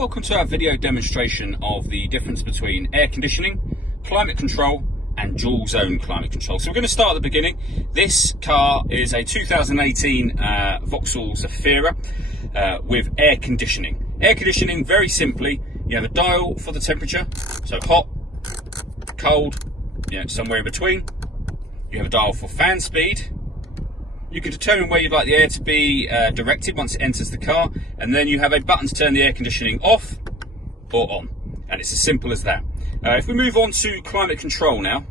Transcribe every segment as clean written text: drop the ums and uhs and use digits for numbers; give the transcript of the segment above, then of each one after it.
Welcome to our video demonstration of the difference between air conditioning, climate control and dual zone climate control. So we're going to start at the beginning. This car is a 2018 Vauxhall Zafira with air conditioning. Air conditioning, very simply, you have a dial for the temperature, so hot, cold, somewhere in between. You have a dial for fan speed. You can determine where you'd like the air to be directed once it enters the car, and then you have a button to turn the air conditioning off or on, and it's as simple as that. If we move on to climate control now,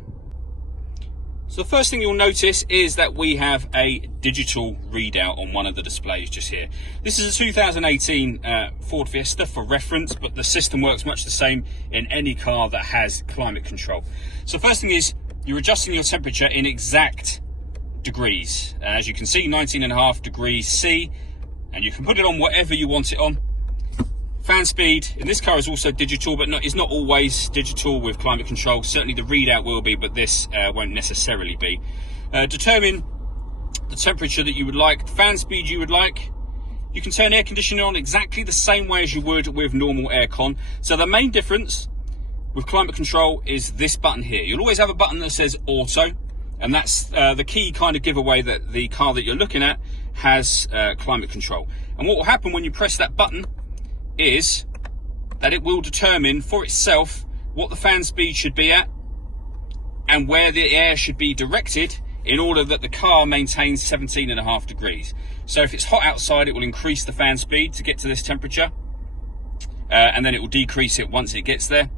so the first thing you'll notice is that we have a digital readout on one of the displays just here. This is a 2018 Ford Fiesta for reference, but the system works much the same in any car that has climate control. So first thing is you're adjusting your temperature in exact degrees. As you can see, 19.5 degrees C, and you can put it on whatever you want it on. Fan speed in this car is also digital, but is not always digital with climate control. Certainly the readout will be, but this won't necessarily be. Determine the temperature that you would like, fan speed you would like. You can turn air conditioning on exactly the same way as you would with normal aircon. So the main difference with climate control is this button here. You'll always have a button that says auto, and that's the key kind of giveaway that the car that you're looking at has climate control. And what will happen when you press that button is that it will determine for itself what the fan speed should be at and where the air should be directed in order that the car maintains 17.5 degrees. So if it's hot outside, it will increase the fan speed to get to this temperature, and then it will decrease it once it gets there.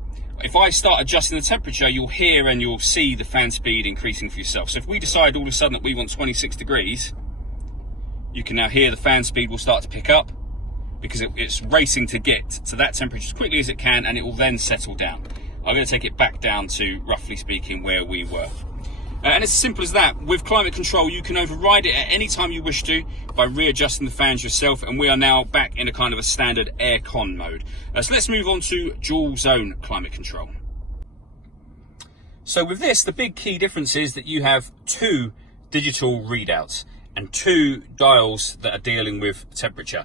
If I start adjusting the temperature, you'll hear and you'll see the fan speed increasing for yourself. So if we decide all of a sudden that we want 26 degrees, you can now hear the fan speed will start to pick up because it's racing to get to that temperature as quickly as it can, and it will then settle down. I'm going to take it back down to, roughly speaking, where we were. And it's as simple as that. With climate control, you can override it at any time you wish to by readjusting the fans yourself, and we are now back in a kind of a standard aircon mode. So let's move on to dual zone climate control. So with this, the big key difference is that you have two digital readouts and two dials that are dealing with temperature,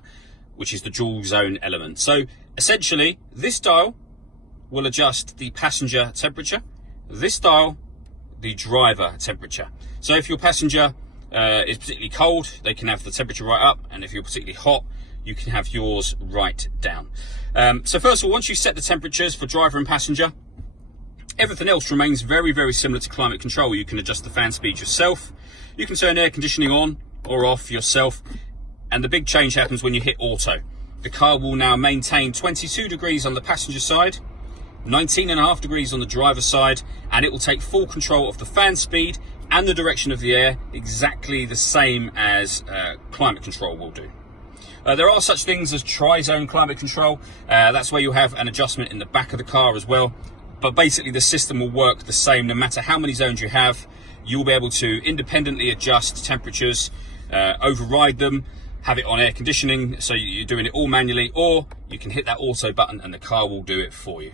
which is the dual zone element. So essentially, this dial will adjust the passenger temperature, this dial the driver temperature. So if your passenger is particularly cold, they can have the temperature right up, and if you're particularly hot, you can have yours right down. So first of all, once you set the temperatures for driver and passenger, everything else remains very, very similar to climate control. You can adjust the fan speed yourself, you can turn air conditioning on or off yourself, and the big change happens when you hit auto. The car will now maintain 22 degrees on the passenger side, 19.5 degrees on the driver's side, and it will take full control of the fan speed and the direction of the air, exactly the same as climate control will do. There are such things as tri-zone climate control. That's where you'll have an adjustment in the back of the car as well. But basically the system will work the same no matter how many zones you have. You'll be able to independently adjust temperatures, override them, have it on air conditioning, so you're doing it all manually, or you can hit that auto button and the car will do it for you.